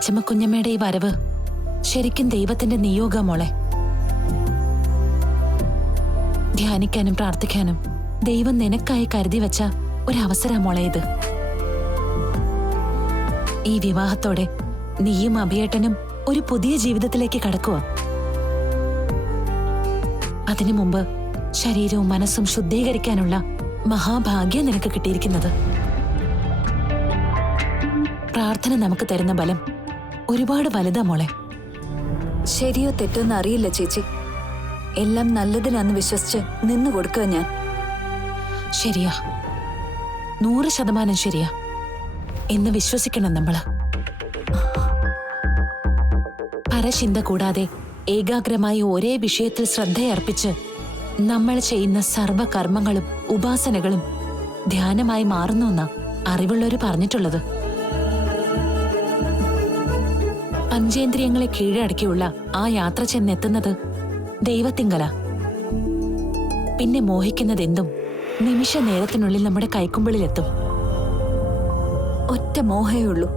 അച്ചമ്മ കുഞ്ഞമ്മയുടെ ഈ വരവ് ശരിക്കും ദൈവത്തിന്റെ നിയോഗ മോളെ. ധ്യാനിക്കാനും പ്രാർത്ഥിക്കാനും ദൈവം നിനക്കായി കരുതി വെച്ച ഒരവസര മോളെ ഇത്. ഈ വിവാഹത്തോടെ നീയും അഭിയേട്ടനും ഒരു പുതിയ ജീവിതത്തിലേക്ക് കടക്കുക. അതിനു മുമ്പ് ശരീരവും മനസ്സും ശുദ്ധീകരിക്കാനുള്ള മഹാഭാഗ്യം നിനക്ക് കിട്ടിയിരിക്കുന്നത്. പ്രാർത്ഥന നമുക്ക് തരുന്ന ബലം ഒരുപാട് വലുതാ മോളെ. ശരിയോ തെറ്റോന്ന് അറിയില്ല ചേച്ചി. എല്ലാം നല്ലതിനാന്ന് വിശ്വസിച്ച് നിന്നു കൊടുക്കുക ഞാൻ. ശരിയാ, 100% ശരിയാ എന്ന് വിശ്വസിക്കണം നമ്മള്. പരചിന്ത കൂടാതെ ഏകാഗ്രമായി ഒരേ വിഷയത്തിൽ ശ്രദ്ധയർപ്പിച്ച് നമ്മൾ ചെയ്യുന്ന സർവകർമ്മങ്ങളും ഉപാസനകളും ധ്യാനമായി മാറുന്നു എന്നാ അറിവുള്ളവര് പറഞ്ഞിട്ടുള്ളത്. പഞ്ചേന്ദ്രിയങ്ങളെ കീഴടക്കിയുള്ള ആ യാത്ര ചെന്നെത്തുന്നത് ദൈവത്തിങ്കല. പിന്നെ മോഹിക്കുന്നതെന്തും നിമിഷ നേരത്തിനുള്ളിൽ നമ്മുടെ കൈക്കുമ്പിളിലെത്തും. ഒറ്റ മോഹേ ഉള്ളൂ,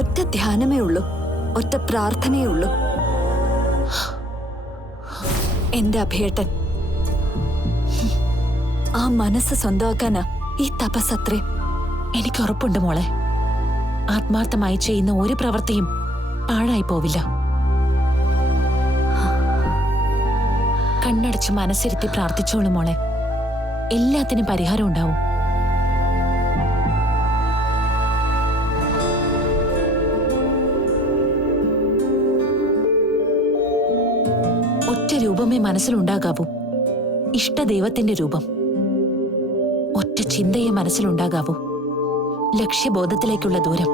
ഒറ്റ ധ്യാനമേ ഉള്ളൂ, ഒറ്റ പ്രാർത്ഥനയേ ഉള്ളൂ. എന്റെ അഭിയേട്ടൻ ആ മനസ്സ് സ്വന്തമാക്കാനാ ഈ തപസ്സത്രേ. എനിക്ക് ഉറപ്പുണ്ട് മോളെ, ആത്മാർത്ഥമായി ചെയ്യുന്ന ഒരു പ്രവൃത്തിയും പാഴായി പോവില്ല. കണ്ണടച്ച് മനസ്സിരുത്തി പ്രാർത്ഥിച്ചോളൂ മോളെ, എല്ലാത്തിനും പരിഹാരം ഉണ്ടാവും. ഒറ്റ രൂപമേ മനസ്സിലുണ്ടാകാവൂ, ഇഷ്ടദൈവത്തിന്റെ രൂപം. ഒറ്റ ചിന്തയെ മനസ്സിലുണ്ടാകാവൂ, ലക്ഷ്യബോധത്തിലേക്കുള്ള ദൂരം.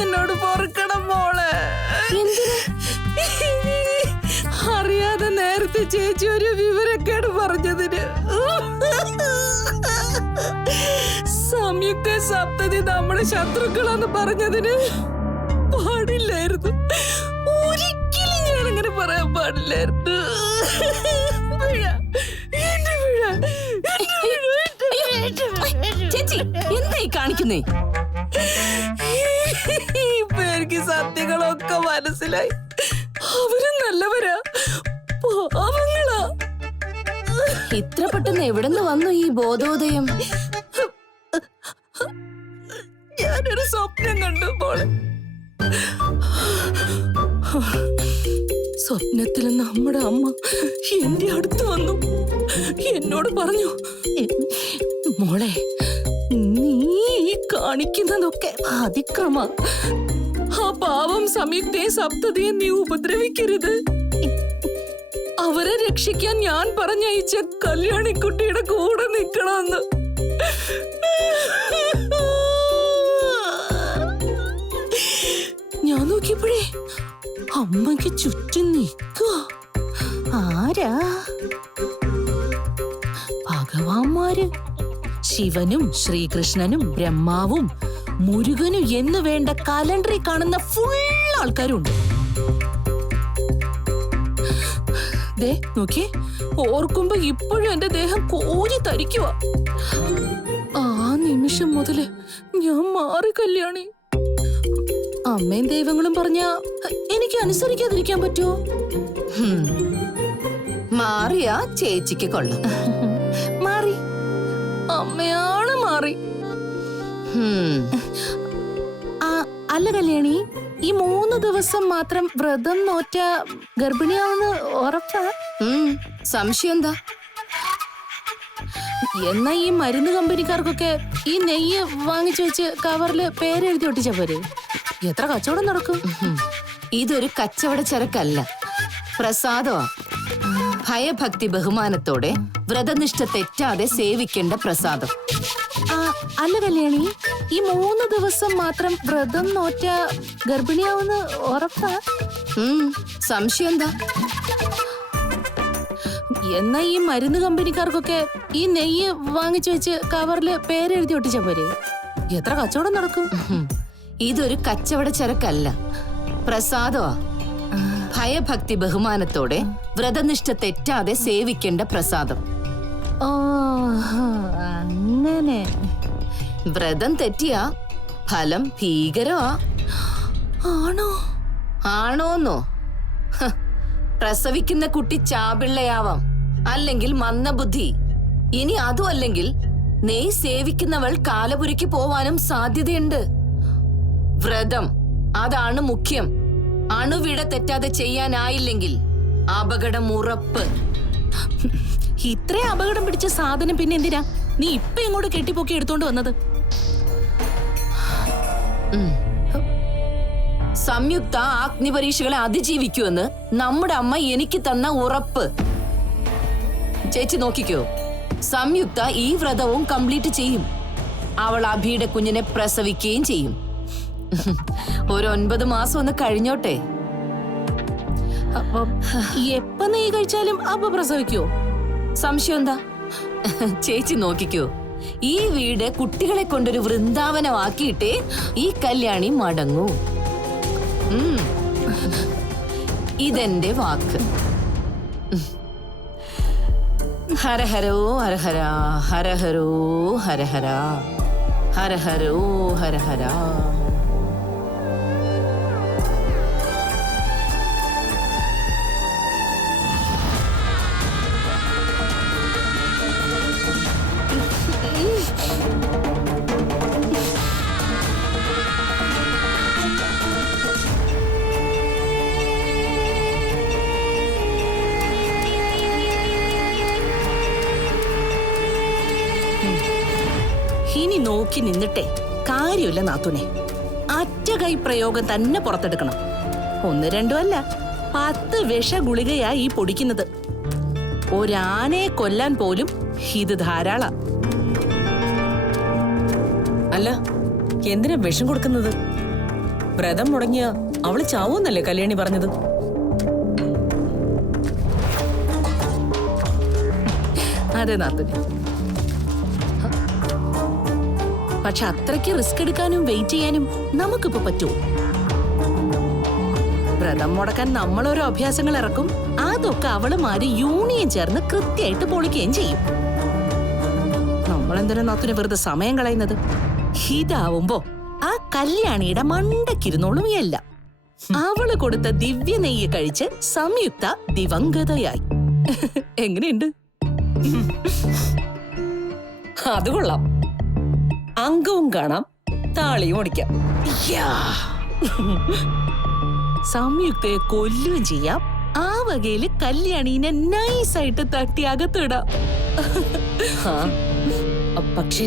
എന്നോട് പൊറുക്കണം മോളെ. അറിയാതെ നേരത്തെ ചേച്ചി ഒരു വിവരക്കേട് പറഞ്ഞതിന്, സംയുക്ത സപ്തതി നമ്മുടെ ശത്രുക്കളാന്ന് പറഞ്ഞതിന് പാടില്ലായിരുന്നു. ഒരിക്കലും ഞാൻ അങ്ങനെ പറയാൻ പാടില്ലായിരുന്നു. ചേച്ചി എന്തായി കാണിക്കുന്നേ? ഇപ്പൊ എനിക്ക് സത്യങ്ങളൊക്കെ മനസ്സിലായി. അവരും നല്ലവരാ, പാവങ്ങളാ. ഇത്ര പെട്ടെന്ന് എവിടെന്ന് വന്നു ഈ ബോധോദയം? ഞാനൊരു സ്വപ്നം കണ്ടു മോളെ. സ്വപ്നത്തില് നമ്മുടെ അമ്മ എന്റെ അടുത്ത് വന്നു, എന്നോട് പറഞ്ഞു, മോളെ നീ ഈ കാണിക്കുന്നതൊക്കെ അതിക്രമ, ആ പാവം സംയുക്തയെ സപ്തതിയെ നീ ഉപദ്രവിക്കരുത്. അവരെ രക്ഷിക്കാൻ ഞാൻ പറഞ്ഞയച്ച കല്യാണിക്കുട്ടിയുടെ കൂടെ നിൽക്കണമെന്ന്. ഞാൻ നോക്കിയപ്പോഴേ അമ്മയ്ക്ക് ചുറ്റും നിൽക്കുക. ആരാ? ഭഗവാന്മാര്, ശിവനും ശ്രീകൃഷ്ണനും ബ്രഹ്മാവും മുരുകനും എന്ന് വേണ്ട കലണ്ടറിൽ കാണുന്ന ഫുൾ ആൾക്കാരുണ്ട്. ദേ നോക്കിയേ, ഓർക്കുമ്പോ ഇപ്പോഴും എന്റെ ദേഹം കോരി തരിക്കുക. ആ നിമിഷം മുതല് ഞാൻ മാറി കല്യാണി. അമ്മയും ദൈവങ്ങളും പറഞ്ഞ എനിക്ക് അനുസരിക്കാതിരിക്കാൻ പറ്റുമോ? മാറിയാ ചേച്ചിക്ക് കൊള്ളാം. മാറി, അമ്മയാണ് മാറി. അല്ല കല്യാണി, ഈ 3 ദിവസം മാത്രം വ്രതം നോറ്റ ഗർഭിണിയാവുന്ന ഉറപ്പാ? സംശയം എന്താ? എന്നാ ഈ മരുന്ന് കമ്പനിക്കാർക്കൊക്കെ ഈ നെയ്യ് വാങ്ങിച്ചു വെച്ച് കവറില് പേരെഴുതി ഒട്ടിച്ച പോരെ? എത്ര കച്ചവടം നടക്കും? ഇതൊരു കച്ചവട ചരക്കല്ല, പ്രസാദമാ. ഭയഭക്തി ബഹുമാനത്തോടെ വ്രതനിഷ്ഠ തെറ്റാതെ സേവിക്കേണ്ട പ്രസാദം. അല്ല കല്യാണി, ഈ 3 ദിവസം മാത്രം വ്രതം നോറ്റ ഗർഭിണിയാവുന്ന ഉറപ്പാ? സംശയം എന്താ? എന്നാ ഈ മരുന്ന് കമ്പനിക്കാർക്കൊക്കെ ഈ നെയ്യ് വാങ്ങിച്ചു വെച്ച് കവറില് പേരെഴുതി ഒട്ടിച്ച പോരെ? എത്ര കച്ചവടം നടക്കും? ഇതൊരു കച്ചവട ചരക്കല്ല, പ്രസാദമാ. ഭയഭക്തി ബഹുമാനത്തോടെ വ്രതനിഷ്ഠ തെറ്റാതെ സേവിക്കേണ്ട പ്രസാദം. അങ്ങനെ വ്രതം തെറ്റിയാ ഫലം ഭീകരമാ. ആണോ? ആണോന്നോ? പ്രസവിക്കുന്ന കുട്ടി ചാപിള്ളയാവാം, അല്ലെങ്കിൽ മന്ദബുദ്ധി. ഇനി അതും അല്ലെങ്കിൽ നെയ് സേവിക്കുന്നവൾ കാലപുരിക്ക് പോവാനും സാധ്യതയുണ്ട്. വ്രതം അതാണ് മുഖ്യം. അണുവിട തെറ്റാതെ ചെയ്യാനായില്ലെങ്കിൽ അപകടം ഉറപ്പ്. ഇത്രയും അപകടം പിടിച്ച സാധനം പിന്നെ എന്തിനാ നീ ഇപ്പൊ ഇങ്ങോട്ട് കെട്ടിപ്പൊക്കി എടുത്തോണ്ട് വന്നത്? സംയുക്ത അഗ്നിപരീക്ഷകളെ അതിജീവിക്കുമെന്ന് നമ്മുടെ അമ്മ എനിക്ക് തന്ന ഉറപ്പ്. ചേച്ചി നോക്കിക്കോ, സംയുക്ത ഈ വ്രതവും കംപ്ലീറ്റ് ചെയ്യും. അവൾ അഭിയുടെ കുഞ്ഞിനെ പ്രസവിക്കുകയും ചെയ്യും. ഒരു 9 മാസം ഒന്ന് കഴിഞ്ഞോട്ടെ. എപ്പ നെയ്യ് കഴിച്ചാലും അപ്പൊ പ്രസവിക്കോ? സംശയം എന്താ? ചേച്ചി നോക്കിക്കോ, ഈ വീട് കുട്ടികളെ കൊണ്ടൊരു വൃന്ദാവനമാക്കിയിട്ടേ ഈ കല്യാണി മടങ്ങൂ. ഇതെന്റെ വാക്ക്. ഹരഹരോ ഹരഹര, ഹരഹരോ ഹരഹര, ഹരഹരോ ഹരഹര. ഇനി നോക്കി നിന്നിട്ടേ കാര്യമില്ല നാത്തുനെ. അറ്റ കൈ പ്രയോഗം തന്നെ പുറത്തെടുക്കണം. 1, 2 അല്ല, 10 വിഷഗുളികയാ ഈ പൊടിക്കുന്നത്. ഒരാനയെ കൊല്ലാൻ പോലും ഇത് ധാരാള. അല്ല, എന്തിനാ വിഷം കൊടുക്കുന്നത്? വ്രതം മുടങ്ങിയ അവള് ചാവൂന്നല്ലേ കല്യാണി പറഞ്ഞത്? അതെ നാത്തുനെ, പക്ഷെ അത്രയ്ക്ക് റിസ്ക് എടുക്കാനും വെയിറ്റ് ചെയ്യാനും നമുക്കിപ്പോ പറ്റുമോ? വ്രതം മുടക്കാൻ നമ്മളോരോ അഭ്യാസങ്ങൾ ഇറക്കും. അതൊക്കെ അവളുമാര് യൂണിയൻ ചേർന്ന് കൃത്യമായിട്ട് പൊളിക്കുകയും ചെയ്യും. നമ്മളെന്തിനാ നാത്തുനെ വെറുതെ സമയം കളയുന്നത്? ഇതാവുമ്പോ ആ കല്യാണിയുടെ മണ്ടക്കിരുന്നോളും എല്ലാം. അവള് കൊടുത്ത ദിവ്യ നെയ്യ് കഴിച്ച് സംയുക്ത ദിവംഗതയായി. എങ്ങനെയുണ്ട്? അത് കൊള്ളാം. അംഗവും കാണാം, താളിയും ഓടിക്കാം. സംയുക്തയെ കൊല്ലുകയും ചെയ്യാം. ആ വകയില് കല്യാണീനെ നൈസായിട്ട് തട്ടി അകത്തിടാം. പക്ഷേ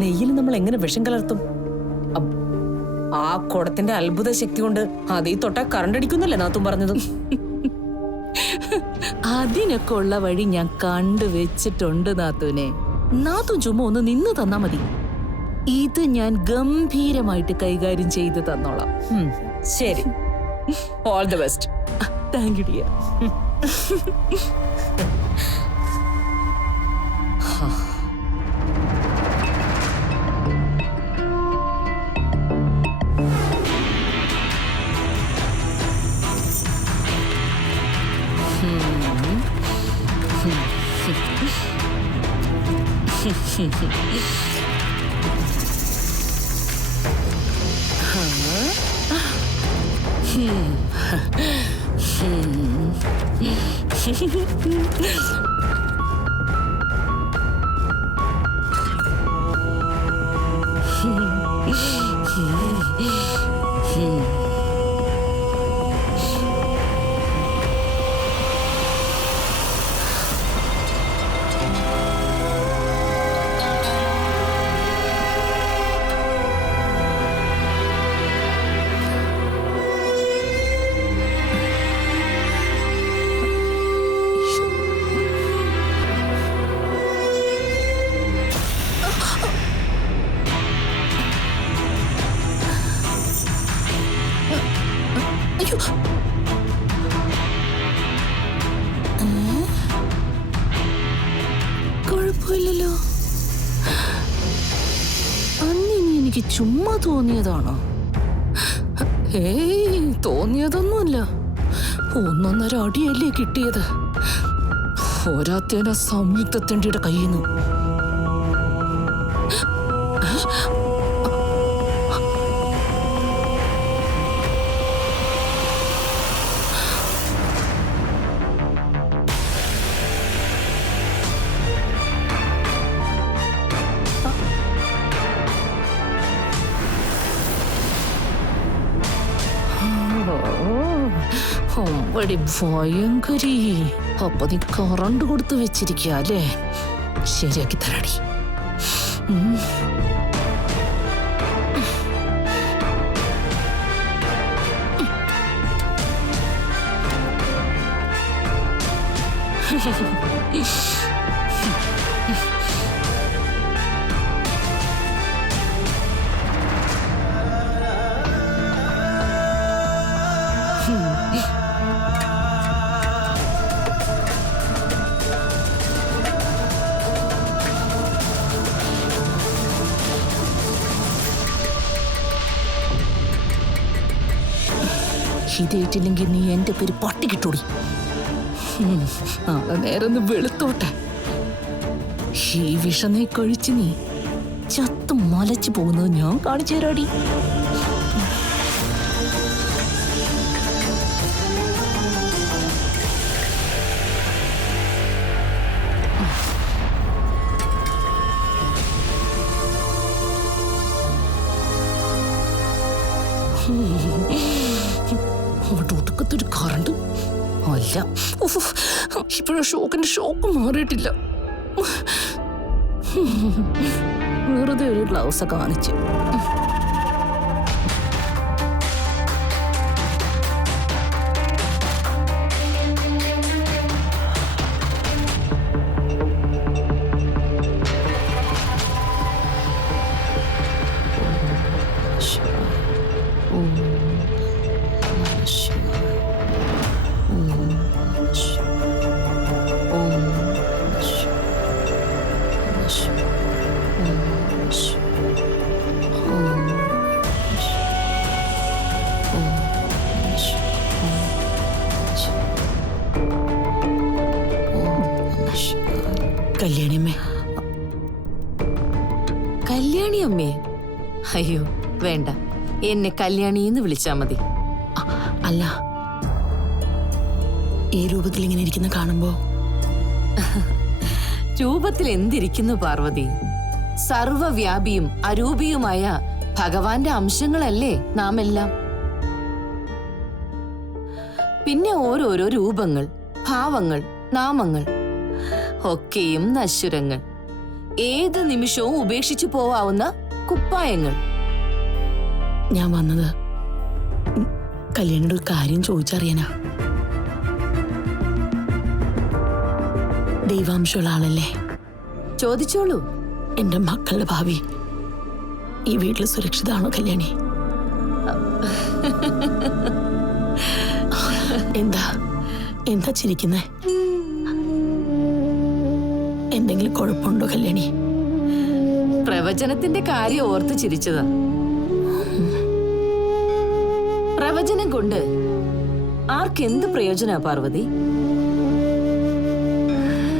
നെയ്യിൽ നമ്മൾ എങ്ങനെ വിഷം കലർത്തും? ആ കുടത്തിന്റെ അത്ഭുത ശക്തി കൊണ്ട് അതീ തൊട്ട കറണ്ട് അടിക്കുന്നല്ലേ നാത്തും പറഞ്ഞത്. അതിനൊക്കെ ഉള്ള വഴി ഞാൻ കണ്ടുവച്ചിട്ടുണ്ട് നാത്തൂനെ. നാത്തും ചുമ്മാ ഒന്ന് നിന്ന് തന്നാ മതി. ഇത് ഞാൻ ഗംഭീരമായിട്ട് കൈകാര്യം ചെയ്ത് തന്നോളാം. ശരി, all the best. Thank you dear. കുഴപ്പമില്ലല്ലോ. അന്നിനി എനിക്ക് ചുമ്മാ തോന്നിയതാണോ? ഏയ്, തോന്നിയതൊന്നുമല്ല. 1.5 അടിയല്ലേ കിട്ടിയത്. പോരാത്തേന സംയുക്തത്തിൻ്റെ കയ്യിൽ നിന്ന്. അമ്പടി ഭയങ്കരി. അപ്പൊ നീ കറണ്ട് കൊടുത്ത് വെച്ചിരിക്കുക അല്ലേ? ശരിയാക്കി തരാടി. ഇതേറ്റില്ലെങ്കിൽ നീ എന്റെ പേര് പട്ടി കിട്ടൂടി. നാളെ നേരെ ഒന്ന് വെളുത്തോട്ടെ. ഈ വിഷം നീ കഴിച്ച് നീ ചത്ത് മലച്ചു പോകുന്നത് ഞാൻ കാണിച്ചു തരാടി. അവിടെ ഒടുക്കത്തൊരു കറണ്ട് അല്ല. ഇപ്പോഴും ഷോക്ക് മാറിയിട്ടില്ല. വെറുതെ ഒരു ഗ്ലൗസ് കാണിച്ച്. കല്യാണിയമ്മേ. കല്യാണിയമ്മേ? അയ്യോ വേണ്ട, എന്നെ കല്യാണിന്ന് വിളിച്ചാ മതി. അല്ല, ഈ രൂപത്തിൽ ഇങ്ങനെ ഇരിക്കുന്ന കാണുമ്പോ രൂപത്തിൽ എന്തിരിക്കുന്നു പാർവതി? സർവവ്യാപിയും അരൂപിയുമായ ഭഗവാന്റെ അംശങ്ങളല്ലേ നാം എല്ലാം. പിന്നെ ഓരോരോ രൂപങ്ങൾ, ഭാവങ്ങൾ, നാമങ്ങൾ ഒക്കെയും നശ്വരങ്ങൾ. ഏത് നിമിഷവും ഉപേക്ഷിച്ചു പോവാവുന്ന കുപ്പായങ്ങൾ. ഞാൻ വന്നത് കല്യാണിയുടെ ഒരു കാര്യം ചോദിച്ചറിയാനാ. ദൈവാംശമുള്ള ആളല്ലേ? ചോദിച്ചോളൂ. എന്റെ മക്കളുടെ ഭാവി ഈ വീട്ടിൽ സുരക്ഷിതാണോ കല്യാണി? എന്താ എന്താ ചിരിക്കുന്നേ? എന്തെങ്കിലും കുഴപ്പമുണ്ടോ കല്യാണി? പ്രവചനത്തിന്റെ കാര്യം ഓർത്ത് ചിരിച്ചതാ. പ്രവചനം കൊണ്ട് ആർക്കെന്ത് പ്രയോജനാ പാർവതി?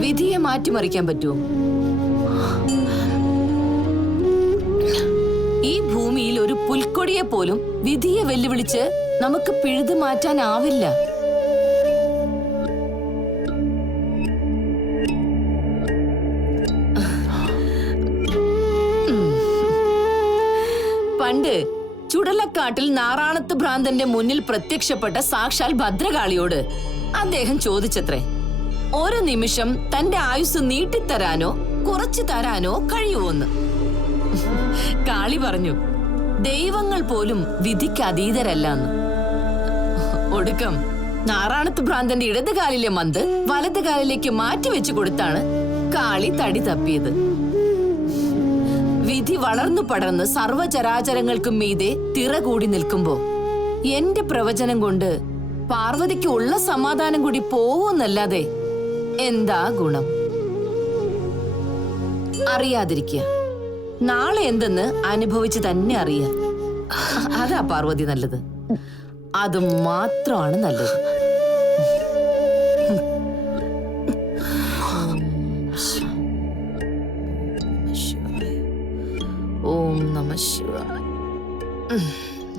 വിധിയെ മാറ്റിമറിക്കാൻ പറ്റുമോ? ഈ ഭൂമിയിൽ ഒരു പുൽക്കൊടിയെ പോലും വിധിയെ വെല്ലുവിളിച്ച് നമുക്ക് പിഴുതു മാറ്റാനാവില്ല. പണ്ട് ചുടലക്കാട്ടിൽ നാറാണത്ത് ഭ്രാന്തന്റെ മുന്നിൽ പ്രത്യക്ഷപ്പെട്ട സാക്ഷാൽ ഭദ്രകാളിയോട് അദ്ദേഹം ചോദിച്ചത്രേ, ഒരു നിമിഷം തന്റെ ആയുസ് നീട്ടിത്തരാനോ കുറച്ചു തരാനോ കഴിയുമോന്ന്. കാളി പറഞ്ഞു, ദൈവങ്ങൾ പോലും വിധിക്ക് അതീതരല്ലെന്ന്. ഒടുക്കം നാറാണത്ത് ഭ്രാന്തന്റെ ഇടതുകാലിലെ മന്ത് വലതുകാലിലേക്ക് മാറ്റിവെച്ചു കൊടുത്താണ് കാളി തടി തപ്പിയത്. വിധി വളർന്നു പടർന്ന് സർവചരാചരങ്ങൾക്കും മീതെ തിറ കൂടി നിൽക്കുമ്പോ എന്റെ പ്രവചനം കൊണ്ട് പാർവതിക്ക് ഉള്ള സമാധാനം കൂടി പോവൂന്നല്ലാതെ എന്താ ഗുണം? അറിയാതിരിക്കുക, നാളെ എന്തെന്ന് അനുഭവിച്ച് തന്നെ അറിയാം. അതാ പാർവതി നല്ലത്. അത് മാത്രമാണ് നല്ലത്. ഓം നമഃ ശിവായ.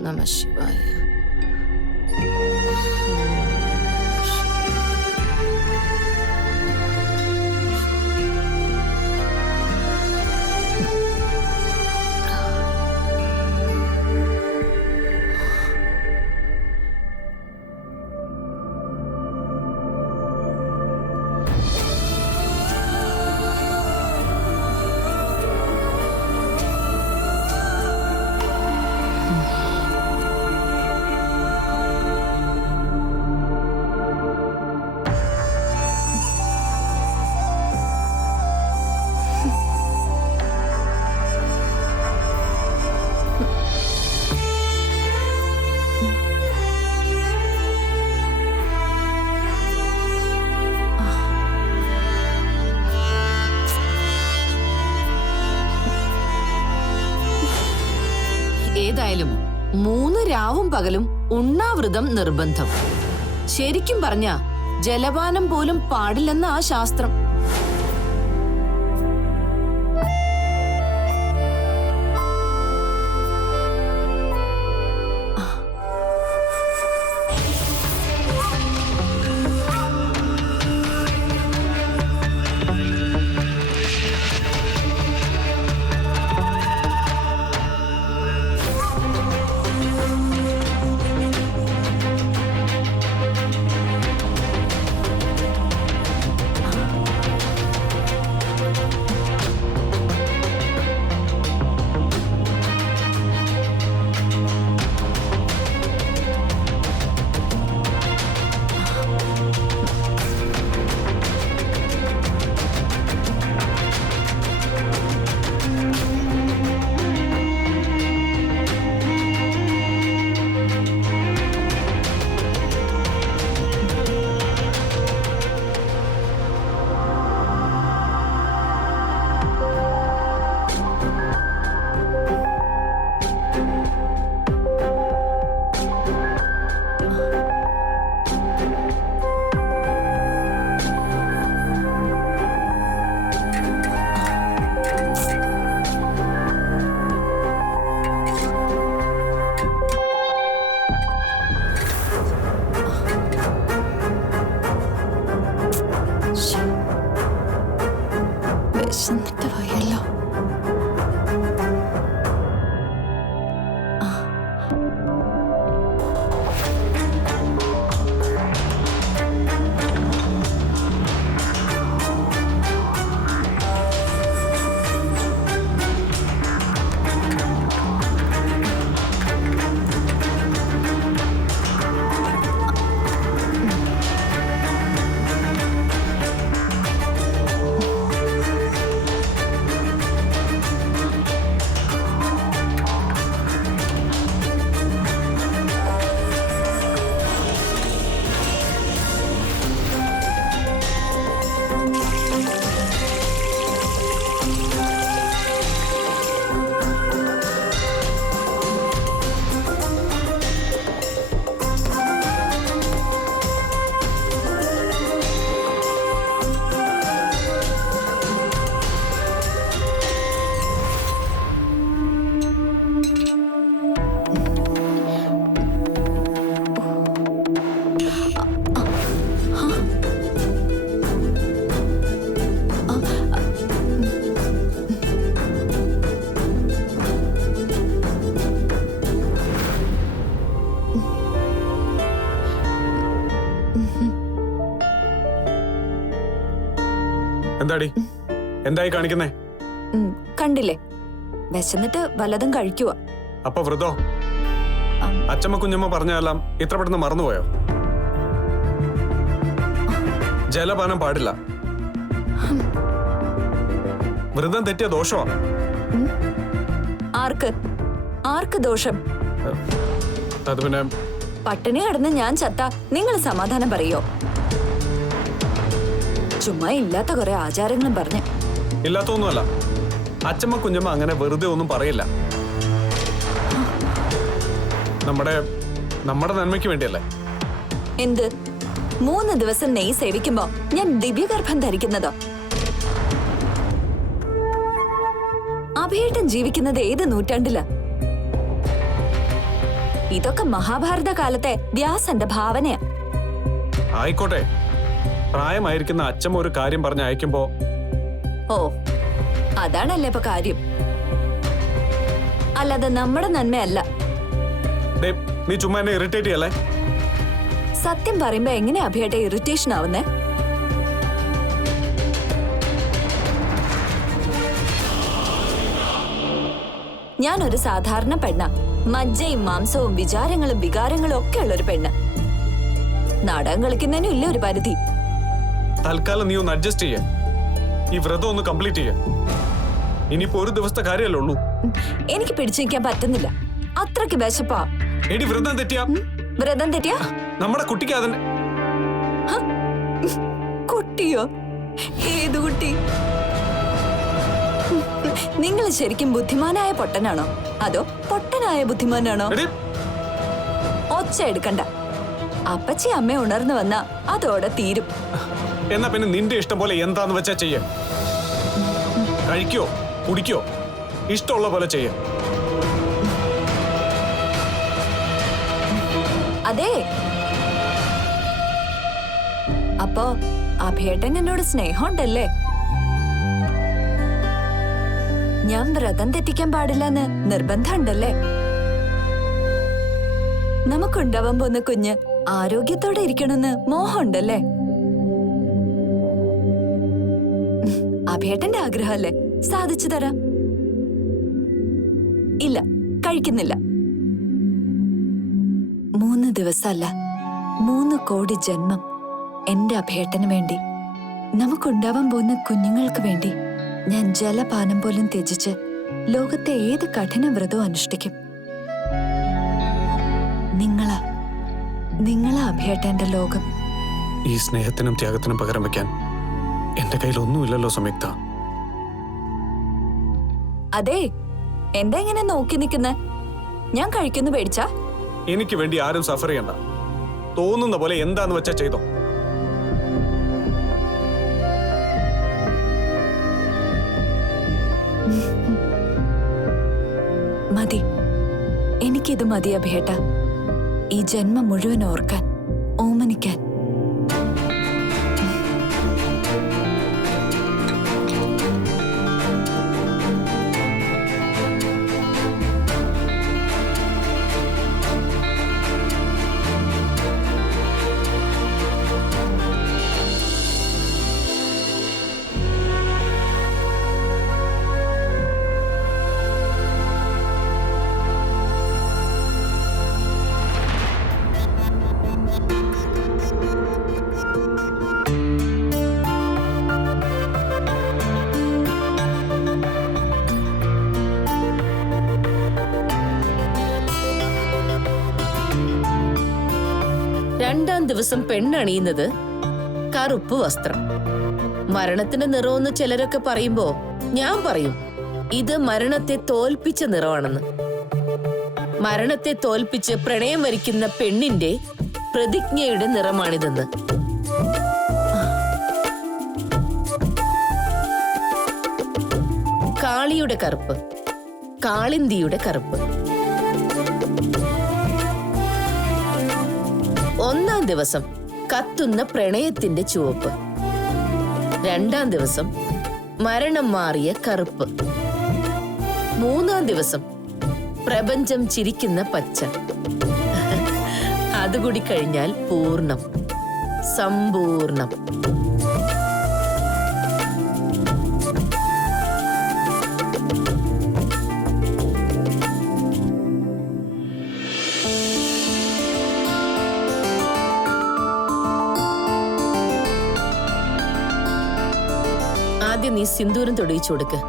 നമഃ ശിവായ. ഏതായാലും 3 രാവും പകലും ഉണ്ണാവൃതം നിർബന്ധം. ശരിക്കും പറഞ്ഞ ജലപാനം പോലും പാടില്ലെന്ന ആ ശാസ്ത്രം. വിശന്നിട്ട് വയ്യല്ലോ. എന്താടി എന്തായി കാണിക്കുന്നേ? കണ്ടില്ലേ, വിശന്നിട്ട് വല്ലതും കഴിക്കുക. അപ്പൊ വ്രതോ? അച്ചമ്മ കുഞ്ഞമ്മ പറഞ്ഞതെല്ലാം ഇത്ര പെട്ടെന്ന് മറന്നുപോയോ? ജലപാനം പാടില്ല. വ്രതം തെറ്റിയ ദോഷമാ. ആർക്ക് ദോഷം? അത് പിന്നെ പട്ടിണി കിടന്ന് ഞാൻ ചത്ത നിങ്ങൾ സമാധാനം പറയോ? ചുമ്മാ ഇല്ലാത്ത കുറെ ആചാരങ്ങളും പറഞ്ഞ്. ഇല്ലാത്തൊന്നുമല്ല. അച്ചമ്മ കുഞ്ഞമ്മ അങ്ങനെ വെറുതെ ഒന്നും പറയില്ല. നമ്മുടെ നന്മയ്ക്ക് വേണ്ടിയല്ലേ. എന്ത് 3 ദിവസം നെയ് സേവിക്കുമ്പോ ഞാൻ ദിവ്യഗർഭം ധരിക്കുന്നതോ? അഭിയേട്ടൻ ജീവിക്കുന്നത് ഏത് നൂറ്റാണ്ടിലാ? ഇതൊക്കെ മഹാഭാരത കാലത്തെ വ്യാസന്റെ ഭാവനയാ. ആയിക്കോട്ടെ, പ്രായമായിരിക്കുന്ന അച്ചമ്മ ഒരു കാര്യം പറഞ്ഞ് അയക്കുമ്പോ ഓ, അതാണല്ലേ ഇപ്പൊ കാര്യം. അല്ലാതെ നമ്മുടെ നന്മയല്ല. നീ ചുമ്മാ എന്നെ ഇറിറ്റേറ്റ് ചെയ്യല്ലേ? സത്യം പറയുമ്പോ എങ്ങനെ അഭിയേട്ട ഇറിറ്റേഷൻ ആവുന്നേ? ഞാനൊരു സാധാരണ പെണ്ണ. മജ്ജയും മാംസവും വിചാരങ്ങളും വികാരങ്ങളും ഒക്കെ ഉള്ളൊരു പെണ്ണ്. നാടകം കളിക്കുന്നതിനും ഇല്ല ഒരു പരിധി. തൽക്കാലം നീ ഒന്ന് അഡ്ജസ്റ്റ് ചെയ്യ. ഈ വ്രതം ഒന്ന് കംപ്ലീറ്റ് ചെയ്യ. ഇനിയിപ്പോ ഒരു ദിവസത്തെ കാര്യമല്ലേ ഉള്ളൂ. എനിക്ക് പിടിച്ചു നിൽക്കാൻ പറ്റുന്നില്ല. അത്രയ്ക്ക് വിശപ്പാ. എടി വ്രതം തെറ്റിയാ? വ്രതം തെറ്റിയാ? നമ്മുടെ കുട്ടിക്ക് അതിന് കുട്ടിയോ? ഏത് കുട്ടി? നിങ്ങൾ ശരിക്കും ബുദ്ധിമാനായ പൊട്ടനാണോ അതോ പൊട്ടനായ ബുദ്ധിമാനാണോ? ഒച്ച എടുക്കണ്ട. അപ്പച്ചി അമ്മ ഉണർന്നു വന്നാ അതോടെ തീരും. എന്നാ പിന്നെ നിന്റെ ഇഷ്ടം പോലെ എന്താന്ന് വെച്ചാ ചെയ്യ. കഴിക്കോ കുടിക്കോ ഇഷ്ടമുള്ള പോലെ ചെയ്യ. അതെ, അപ്പോ അഭിയേട്ടൻ എന്നോട് സ്നേഹമുണ്ടല്ലേ? ഞാൻ വ്രതം തെറ്റിക്കാൻ പാടില്ലെന്ന് നിർബന്ധമുണ്ടല്ലേ? നമുക്കുണ്ടാവാൻ പോകുന്ന കുഞ്ഞ് ആരോഗ്യത്തോടെ ഇരിക്കണമെന്ന് മോഹമുണ്ടല്ലേ? അഭിയേട്ടന്റെ ആഗ്രഹമല്ലേ, സാധിച്ചു തരാം. ഇല്ല, കഴിക്കുന്നില്ല. 3 ദിവസമല്ല, 3 കോടി ജന്മം എന്റെ അഭിയേട്ടന് വേണ്ടി, നമുക്കുണ്ടാവാൻ പോകുന്ന കുഞ്ഞുങ്ങൾക്ക് വേണ്ടി ഞാൻ ജലപാനം പോലും ത്യജിച്ച് ലോകത്തെ ഏത് കഠിന വ്രതവും അനുഷ്ഠിക്കും. നിങ്ങളാ അഭിയേട്ടന്റെ ലോകം. ഈ സ്നേഹത്തിനും ത്യാഗത്തിനും പകരം വെക്കാൻ എന്റെ കയ്യിൽ ഒന്നുമില്ലല്ലോ സംയുക്ത. അതെ, എന്താ ഇങ്ങനെ നോക്കി നിൽക്കുന്നെ? ഞാൻ കഴിക്കുന്നു പേടിച്ചാ? എനിക്ക് വേണ്ടി ആരും സഫർ ചെയ്യണ്ട. തോന്നുന്ന പോലെ എന്താന്ന് വെച്ചാ ചെയ്തോ. മതി, എനിക്കിത് മതി അഭിയേട്ട. ഈ ജന്മം മുഴുവൻ ഓർക്കാൻ, ഓമനിക്കാൻ. രണ്ടാം ദിവസം പെണ്ണണിയുന്നത് കറുപ്പ് വസ്ത്രം. മരണത്തിന്റെ നിറമെന്ന് ചിലരൊക്കെ പറയുമ്പോ ഞാൻ പറയും ഇത് മരണത്തെ തോൽപ്പിച്ച നിറമാണെന്ന്. മരണത്തെ തോൽപ്പിച്ച് പ്രണയം വരിക്കുന്ന പെണ്ണിന്റെ പ്രതിജ്ഞയുടെ നിറമാണിതെന്ന്. കാളിയുടെ കറുപ്പ്, കാളിന്തിയുടെ കറുപ്പ്. ഒന്നാം ദിവസം കത്തുന്ന പ്രണയത്തിന്റെ ചുവപ്പ്. രണ്ടാം ദിവസം മരണം മാറിയ കറുപ്പ്. മൂന്നാം ദിവസം പ്രപഞ്ചം ചിരിക്കുന്ന പച്ച. അതുകൂടി കഴിഞ്ഞാൽ പൂർണ്ണം, സമ്പൂർണം. ആദ്യം നീ സിന്ദൂരം തൊടിയിച്ചു കൊടുക്ക്.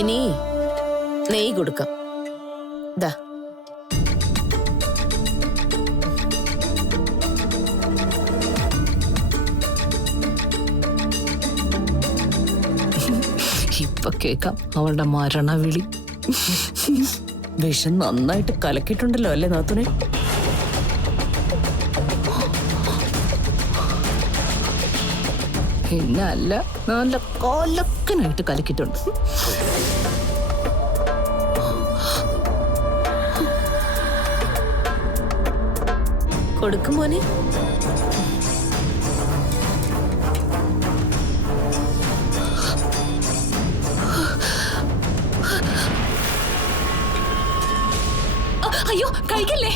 ഇനി നെയ്യ് കൊടുക്കാം. ദാ ഇപ്പൊ കേക്കാം അവളുടെ മരണവിളി. വിഷം നന്നായിട്ട് കലക്കിയിട്ടുണ്ടല്ലോ അല്ലേ നാത്തുനെ? പിന്നെ അല്ല, നല്ല കൊലക്കനായിട്ട് കലക്കിയിട്ടുണ്ട്. കൊടുക്കും മോനെ. അയ്യോ കഴിക്കല്ലേ.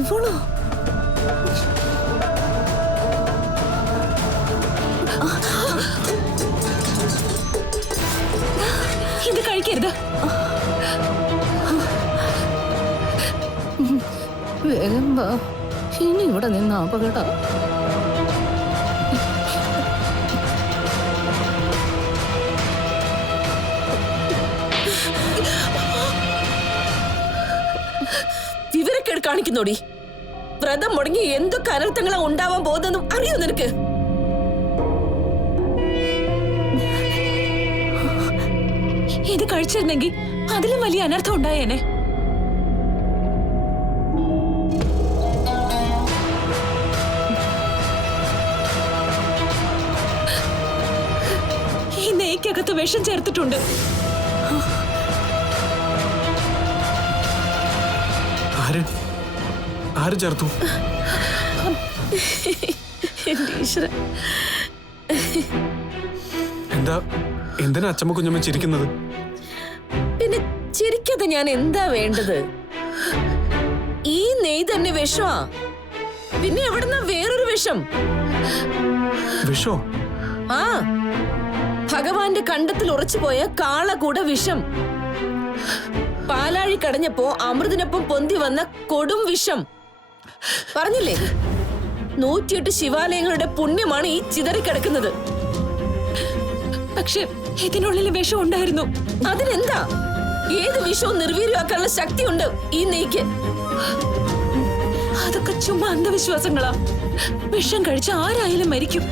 ഇവളോ? ഇത് കഴിക്കരുത്. വേഗം വാ, ഇനി ഇവിടെ നിന്ന് അപകടം. വിവരക്കേട് കാണിക്കുന്നോടി. വ്രതം മുടങ്ങി എന്തൊക്കെ അനർത്ഥങ്ങളാ ഉണ്ടാവാൻ പോകുന്നെന്നും അറിയോ നിനക്ക്? ഇത് കഴിച്ചിരുന്നെങ്കിൽ അതിലും വലിയ അനർത്ഥം ഉണ്ടായേനെ. ഈ നെയ്ക്കകത്ത് വിഷം ചേർത്തിട്ടുണ്ട്. ആര് ചേർത്തു? എന്തിനാ അച്ചമ്മ കുഞ്ഞമ്മ ചിരിക്കുന്നത്? പിന്നെ ചിരിക്കാതെ ഞാൻ എന്താ വേണ്ടത്? ഈ നെയ് തന്നെ വിഷമാ. പിന്നെ എവിടുന്ന വേറൊരു വിഷം? വിഷോ? ആ, ഭഗവാന്റെ കണ്ടത്തിൽ ഉറച്ചുപോയ കാളകൂട വിഷം. പാലാഴി കടഞ്ഞപ്പോ അമൃതിനൊപ്പം പൊന്തി വന്ന കൊടും വിഷം. പറഞ്ഞില്ലേ, 108 ശിവാലയങ്ങളുടെ പുണ്യമാണ് ഈ ചിതറിക്കിടക്കുന്നത്. പക്ഷെ ഇതിനുള്ളിൽ വിഷം ഉണ്ടായിരുന്നു. അതിനെന്താ? ഏത് വിഷവും നിർവീര്യമാക്കാനുള്ള ശക്തിയുണ്ട് ഈ നെയ്ക്ക്. അതൊക്കെ ചുമ്മാ അന്ധവിശ്വാസങ്ങളാ. വിഷം കഴിച്ച ആരായാലും മരിക്കും.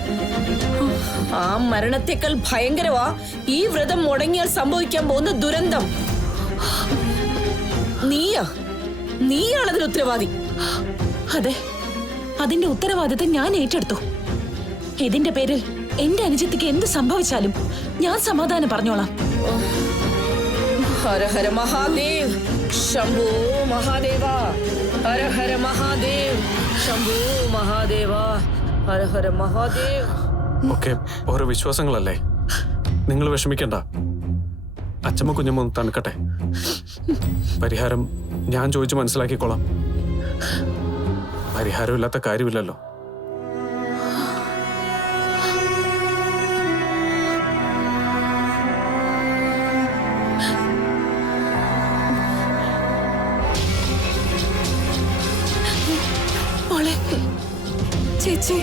ആ മരണത്തെക്കാൾ ഭയങ്കരവാ ഈ വ്രതം മുടങ്ങിയാൽ സംഭവിക്കാൻ പോകുന്ന ദുരന്തം. നീയാണതിന് ഉത്തരവാദി. അതെ, അതിന്റെ ഉത്തരവാദിത്തം ഞാൻ ഏറ്റെടുത്തു. ഇതിന്റെ പേരിൽ എന്റെ അനുജത്തിക്ക് എന്ത് സംഭവിച്ചാലും ഞാൻ സമാധാനം പറഞ്ഞോളാം. ഹര ഹര മഹാദേവ് ശംഭോ മഹാദേവ. ഹര ഹര മഹാദേവ് ശംഭോ മഹാദേവ. ഹര ഹര മഹാദേവ്. ഒക്കെ ഓരോ വിശ്വാസങ്ങളല്ലേ, നിങ്ങൾ വിഷമിക്കണ്ട. അച്ചമ്മ കുഞ്ഞമ്മ ഒന്ന് തണുക്കട്ടെ. പരിഹാരം ഞാൻ ചോദിച്ചു മനസ്സിലാക്കിക്കോളാം. പരിഹാരമില്ലാത്ത കാര്യമില്ലല്ലോ. മോളെ, ചേച്ചി